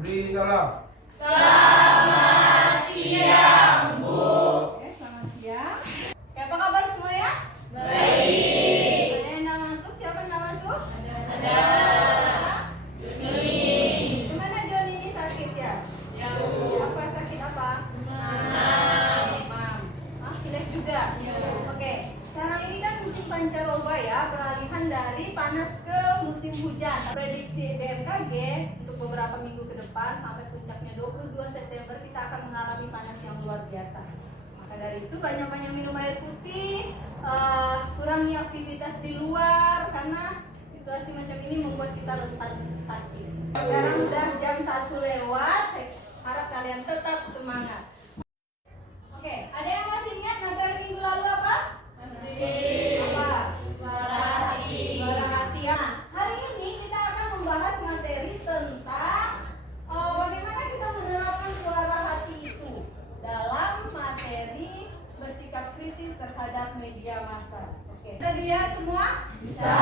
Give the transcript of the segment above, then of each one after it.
Beri salam. Selamat siang, Bu. Oke, selamat siang. Oke, apa kabar semua ya? Baik. Ada yang tidak masuk? Siapa yang tidak masuk? Ada. Juni. Gimana Joni ini sakit ya? Ya, Bu. Apa sakit apa? Demam. Ah, pilek juga. Ya. Oke, sekarang ini kan musim pancaroba ya, peralihan dari panas ke musim hujan. Prediksi BMKG untuk beberapa minggu ke depan sampai puncaknya 22 September kita akan mengalami panas yang luar biasa. Maka dari itu banyak-banyak minum air putih, kurangi aktivitas di luar karena situasi macam ini membuat kita rentan sakit. Sekarang udah jam 1 lewat, saya harap kalian tetap semangat. Oke, ada yang masih ingat materi minggu lalu apa? Masih. Apa? Suara hati. Suara hati ya. Hari ini kita akan membahas materi tentang bagaimana kita menerapkan suara hati itu dalam materi bersikap kritis terhadap media massa. Oke, bisa dilihat semua? Bisa.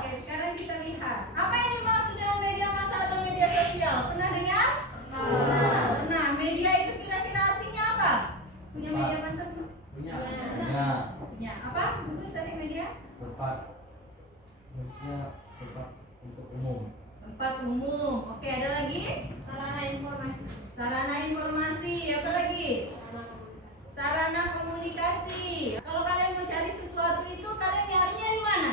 Oke, sekarang kita lihat. Apa yang dimaksud dengan media massa atau media sosial? Pernah dengar? Pernah. Media itu kira-kira artinya apa? Punya media massa semua? Punya. Punya. Apa? Buku tadi media? Tempat. Maksudnya tempat untuk umum. Tempat umum. Oke, ada lagi? Sarana informasi. Sarana informasi. Apa lagi? Sarana komunikasi. Kalau kalian mau cari sesuatu itu, kalian nyarinya di mana?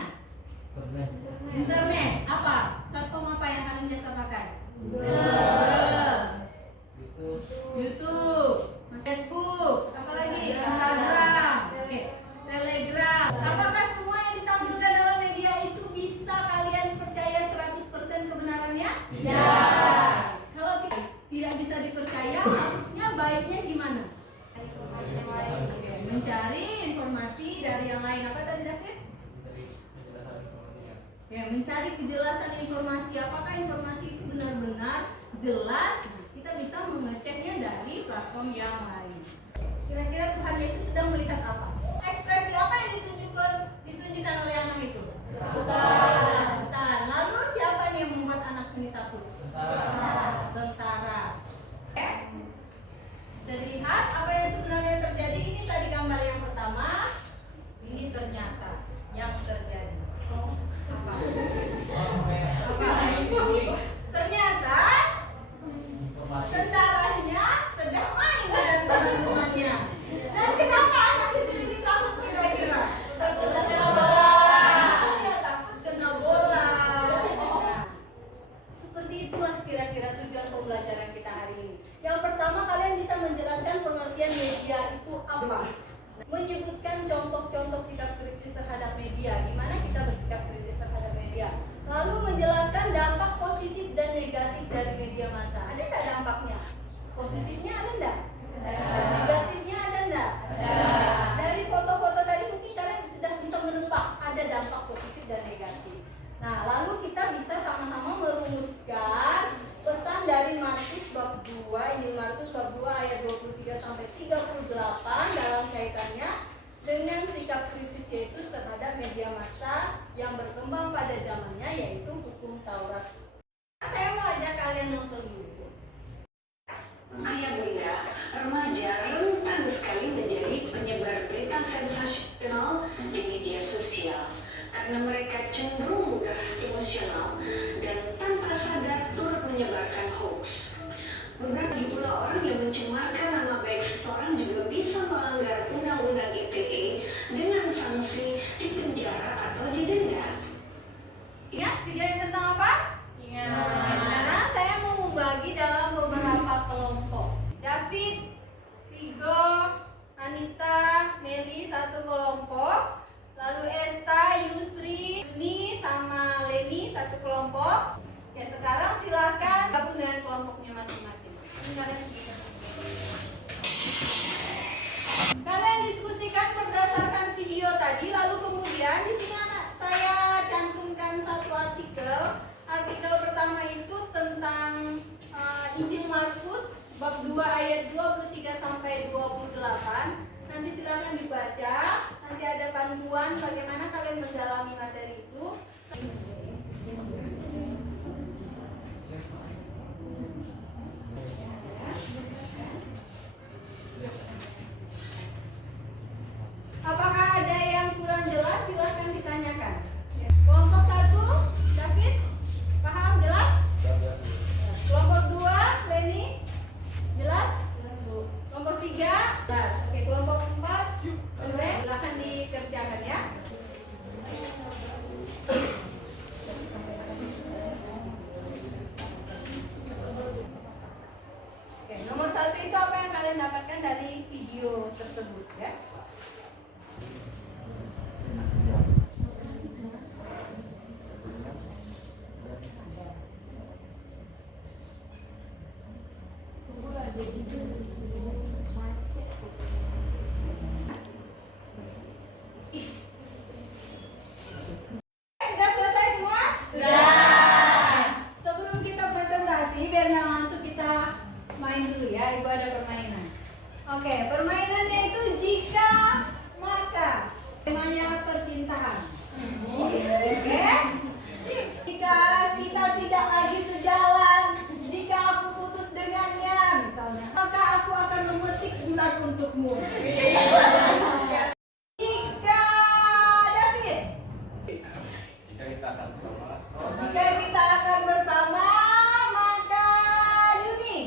Internet. Internet. Apa? Platform apa yang kalian biasa pakai? Google. YouTube, Facebook, apa lagi? Instagram. Oke, Telegram. Apakah semua yang ditampilkan dalam media itu bisa kalian percaya 100% kebenarannya? Tidak. Kalau tidak bisa dipercaya, harusnya baiknya gimana? Oke, mencari informasi dari yang lain. Apa tadi David? Ya, mencari kejelasan informasi. Apakah informasi itu benar-benar jelas? Kita bisa mengeceknya dari platform yang lain. Kira-kira Tuhan Yesus sedang melihat apa? Ekspresi apa yang ditunjukkan oleh anak itu? Ketakutan. Lalu siapa nih yang membuat anak ini takut? Tentara. Oke. Bisa dilihat apa yang sebenarnya terjadi. Ini tadi gambar yang pertama. Ini ternyata yang terjadi. Apa? Ternyata tentaranya sedang main dengan teman-temannya. Dan kenapa anak kecil ini takut kira-kira? Takut kena bola. Dia takut kena bola. Seperti itulah kira-kira tujuan pembelajaran kita hari ini. Yang pertama, kalian bisa menjelaskan pengertian media itu apa. Menyebutkan contoh-contoh sikap kritis terhadap media. Gimana kita bersikap kritis terhadap media. Lalu menjelaskan dampak positif dan negatif dari media massa. Ada tidak dampaknya? Positifnya ada enggak? Negatifnya ada enggak? Dari foto-foto tadi mungkin kalian sudah bisa menebak ada dampak positif dan negatif. Nah, lalu kita bisa sama-sama merumuskan pesan dari Markus bab 2, Injil Markus bab 2 ayat 23 sampai 38 dalam kaitannya dengan sikap kritis Yesus terhadap media massa yang berkembang pada zamannya, yaitu hukum Taurat. Saya mau ajak kalian nonton dulu. Ayah bunda, remaja rentan sekali menjadi penyebar berita sensasional di media sosial karena mereka cenderung mudah emosional dan tanpa sadar turut menyebarkan hoax. Beberapa pula orang yang mencemarkan nama baik seseorang juga bisa melanggar undang-undang ITE dengan sanksi dipenjara atau didenda. Ingat video yang tentang apa? Ingat. Sekarang saya mau membagi dalam beberapa kelompok. David, Vigo, Anita, Meli satu kelompok. Lalu Esta, Yusri, Juni, sama Leni satu kelompok. Ya, sekarang silakan gabung dengan kelompoknya masing-masing. Kalian diskusikan berdasarkan video tadi, lalu kemudian di sini saya cantumkan satu artikel. Artikel pertama itu tentang Injil Markus bab 2 ayat 23 sampai 28. Nanti silakan dibaca. Nanti ada panduan bagaimana kalian mendalami materi itu. kasih, biar nggak ngantuk kita main dulu ya. Ibu ada permainan. Oke, permainannya itu jika maka. Temanya percintaan. Oke. Jika kita tidak lagi sejalan, jika aku putus dengannya misalnya, maka aku akan memetik bulan untukmu. Jika David, jika kita akan bersama, maka Yumi,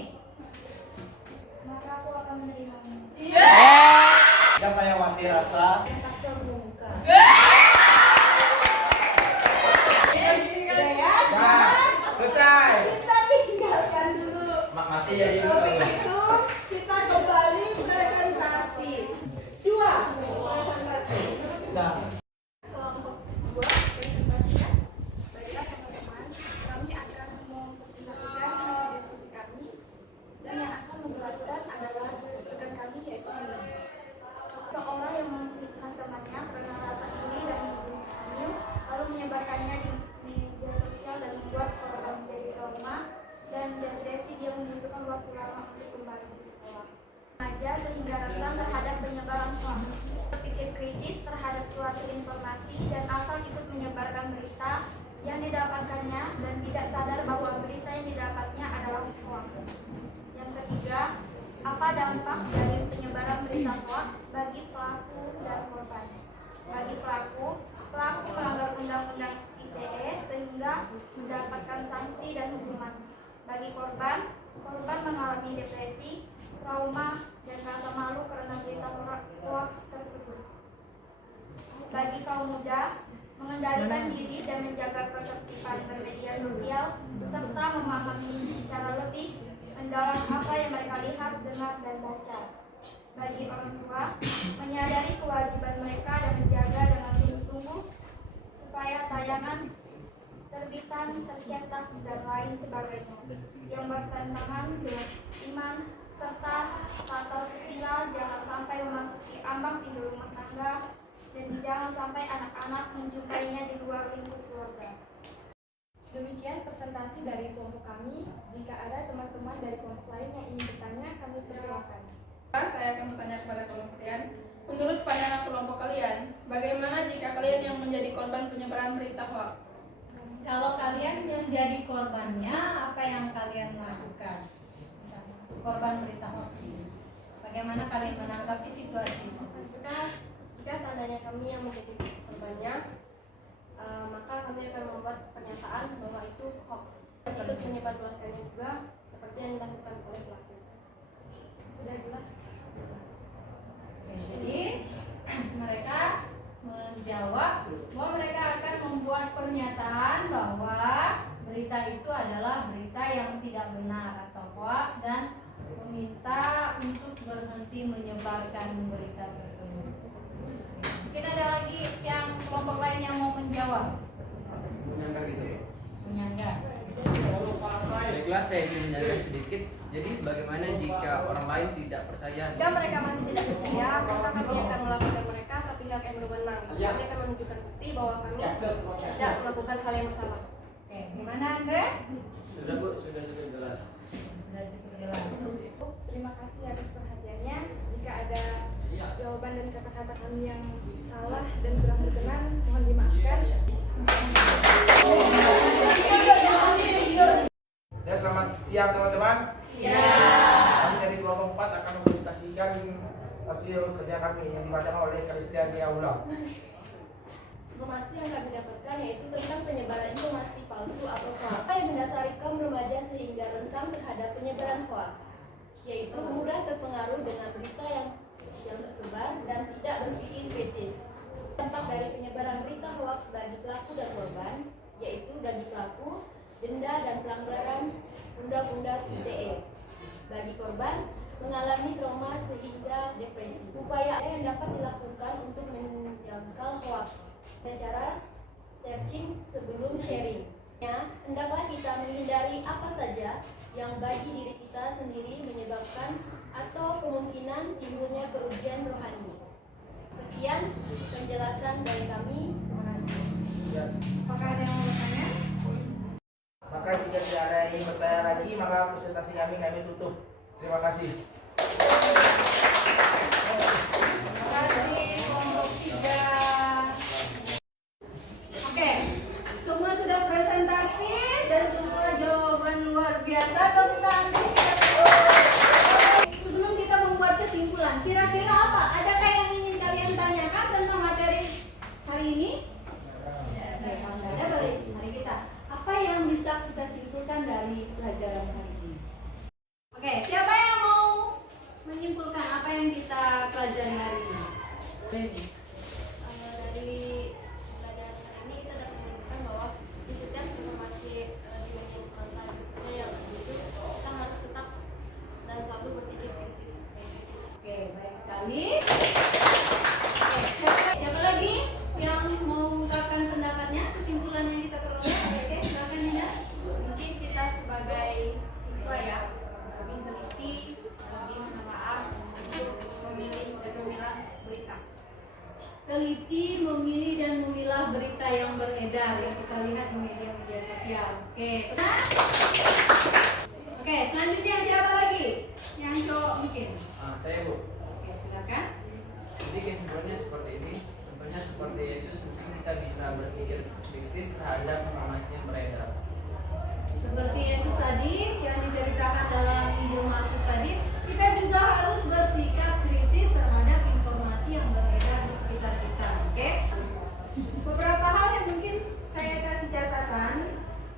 Maka aku akan menerimamu. Jika saya khawatir rasa. Dan tak terbuka. udah ya? Nah, selesai. Kita tinggalkan dulu. Mati jadi Habis itu kita kembali presentasi. Dua presentasi. Nah, Kelompok 2 presentasikan. Baiklah teman-teman, kami akan mempresentasikan hasil diskusi kami, dan yang akan menjelaskan adalah rekan kami yaitu Nina. Seorang yang memfitnah temannya karena rasa iri dan hamil, lalu menyebarkannya di media sosial dan membuat korban menjadi trauma dan depresi. Dia membutuhkan waktu lama untuk kembali di sekolah. Remaja sehingga rentan terhadap penyebaran hoax. Berpikir kritis terhadap suatu informasi dan asal ikut menyebarkan berita yang didapatkannya dan tidak sadar bahwa berita yang didapatnya adalah hoax. Yang ketiga, apa dampak dari penyebaran berita hoax bagi pelaku dan korban? Bagi pelaku melanggar undang-undang ITE sehingga mendapatkan sanksi dan hukuman. Bagi korban mengalami depresi, trauma, dan rasa malu karena berita hoax tersebut. Bagi kaum muda, mengendalikan diri dan menjaga ketertiban bermedia sosial serta memahami secara lebih mendalam apa yang mereka lihat, dengar, dan baca. Bagi orang tua, menyadari kewajiban mereka dan menjaga dengan sungguh-sungguh supaya tayangan, terbitan, tercetak, dan lain sebagainya yang bertentangan dengan iman serta tata susila jangan sampai memasuki ambang pintu rumah tangga dan jangan sampai anak-anak menjumpainya di luar lingkup keluarga. Demikian presentasi dari kelompok kami. Jika ada teman-teman dari kelompok lain yang ingin bertanya, kami persilakan. Saya akan bertanya kepada kelompok kalian. Menurut pandangan kelompok kalian, bagaimana jika kalian yang menjadi korban penyebaran berita hoax? Kalau kalian yang jadi korbannya, apa yang kalian lakukan? Korban berita hoax. Bagaimana kalian menanggapi situasi itu? Jika seandainya kami yang menjadi korbannya, maka kami akan membuat pernyataan bahwa itu hoax. Ikut menyebarluaskannya juga seperti yang dilakukan oleh pelaku. Sudah jelas? Jadi mereka menjawab bahwa mereka akan membuat pernyataan bahwa berita itu adalah berita yang tidak benar atau hoax dan meminta untuk berhenti menyebarkan berita tersebut. Mungkin ada lagi yang kelompok lain yang mau menjawab? menyangka gitu. Menyangga. Baiklah, saya ingin menyampaikan sedikit. Jadi bagaimana jika orang lain tidak percaya? Jika mereka masih tidak percaya, maka kami akan melaporkan mereka ke pihak yang berwenang. Kami akan menunjukkan bukti bahwa kami tidak melakukan hal yang sama. Oke, gimana Andre? Sudah Bu, sudah jelas. Sudah cukup jelas. Terima kasih atas perhatiannya. Jika ada jawaban dan kata-kata kami yang salah dan kurang berkenan, mohon dimaafkan. Ya, selamat siang teman-teman. Ya. Kami dari kelompok 4 akan mempresentasikan hasil kerja kami yang dibacakan oleh Kristiani Aula. Informasi yang kami dapatkan yaitu tentang penyebaran informasi palsu atau hoax. Apa yang mendasari kaum remaja sehingga rentan terhadap penyebaran hoax, yaitu mudah terpengaruh dengan berita yang tersebar dan tidak berpikir kritis. Dampak dari penyebaran berita hoax bagi pelaku dan korban, yaitu bagi pelaku denda dan pelanggaran undang-undang ITE. Bagi korban mengalami trauma sehingga depresi. Upaya yang dapat dilakukan untuk menjangkau hoax. Cara searching sebelum sharing. Ya, hendaklah kita menghindari apa saja yang bagi diri kita sendiri menyebabkan atau kemungkinan timbulnya kerugian rohani. Sekian penjelasan dari kami. Terima kasih. Ya. Apakah ada yang mau bertanya? Maka jika tidak ada yang ingin bertanya lagi, maka presentasi kami tutup. Terima kasih. Terima kasih kelompok 3. Oke, semua sudah presentasi dan semua jawaban luar biasa. Tepuk tangan. Sebelum kita membuat kesimpulan, kira-kira apa? Adakah yang ingin kalian tanyakan tentang materi hari ini? Oke, kalau nggak ada, mari kita. Apa yang bisa kita simpulkan dari pelajaran hari ini? Oke, siapa yang mau menyimpulkan apa yang kita pelajari hari ini? Ready. Dari pelajaran hari ini kita dapat menunjukkan bahwa di setiap informasi di media sosial yang itu kita harus tetap dan selalu berpikir kritis. Oke, baik sekali. Oke, siapa lagi yang mau mengungkapkan pendapatnya, kesimpulan yang kita peroleh? Oke, silakan Nina. Mungkin kita sebagai siswa ya lebih teliti, lebih menelaah untuk memilih dan memilah berita. Teliti, memilih dan memilah berita yang beredar yang kita lihat di media sosial. Oke, benar? Oke, selanjutnya siapa lagi? Yang cowok mungkin. Saya Bu. Oke, silakan. Jadi kesimpulannya seperti ini. Tentunya seperti Yesus mungkin kita bisa berpikir kritis terhadap informasi yang beredar. Seperti Yesus tadi yang diceritakan dalam Injil Markus tadi, kita juga harus bersikap kritis terhadap informasi yang beredar di sekitar kita. Oke? Beberapa hal yang mungkin saya kasih catatan.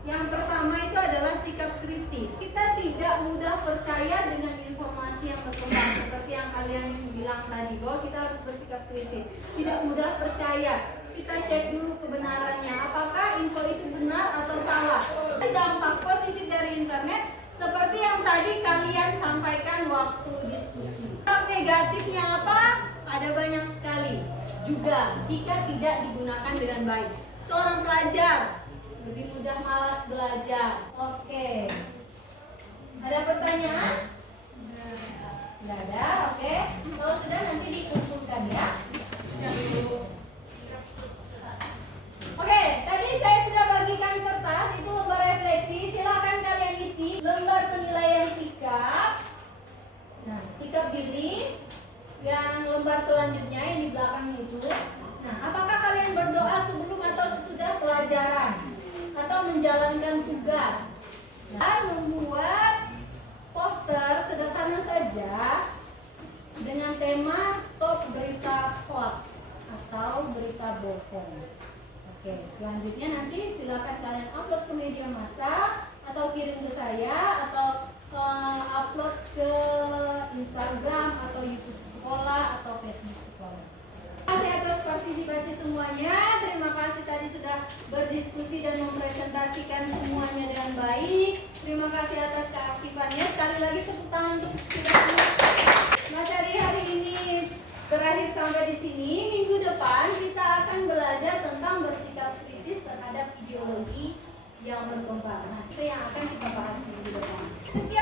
Yang pertama itu adalah sikap kritis. Kita tidak mudah percaya dengan informasi yang berkembang seperti yang kalian bilang tadi, bahwa kita harus bersikap kritis. Tidak mudah percaya. Kita cek dulu kebenarannya, apakah info itu benar atau salah. Dampak positif dari internet seperti yang tadi kalian sampaikan waktu diskusi. Dampak negatifnya apa? Ada banyak sekali. Juga jika tidak digunakan dengan baik. Seorang pelajar lebih mudah malas belajar. Oke. Ada pertanyaan? Tidak ada, oke. Kalau sudah nanti dikumpulkan ya. Oke, tadi saya sudah bagikan kertas, itu lembar refleksi. Silakan kalian isi lembar penilaian sikap. Nah, sikap diri. Yang lembar selanjutnya yang di belakang itu. Nah, apakah kalian berdoa sebelum atau sesudah pelajaran atau menjalankan tugas? Dan membuat poster sederhana saja dengan tema stop berita hoax atau berita bohong. Oke, selanjutnya nanti silakan kalian upload ke media massa atau kirim ke saya atau upload ke Instagram atau YouTube sekolah atau Facebook sekolah. Terima kasih atas partisipasi semuanya. Terima kasih tadi sudah berdiskusi dan mempresentasikan semuanya dengan baik. Terima kasih atas keaktifannya. Sekali lagi tepuk tangan untuk kita semua. Materi hari ini berakhir sampai di sini. Minggu depan kita akan belajar tentang bersikap kritis terhadap ideologi yang berkembang. Nah, itu yang akan kita bahas minggu depan. Sekian.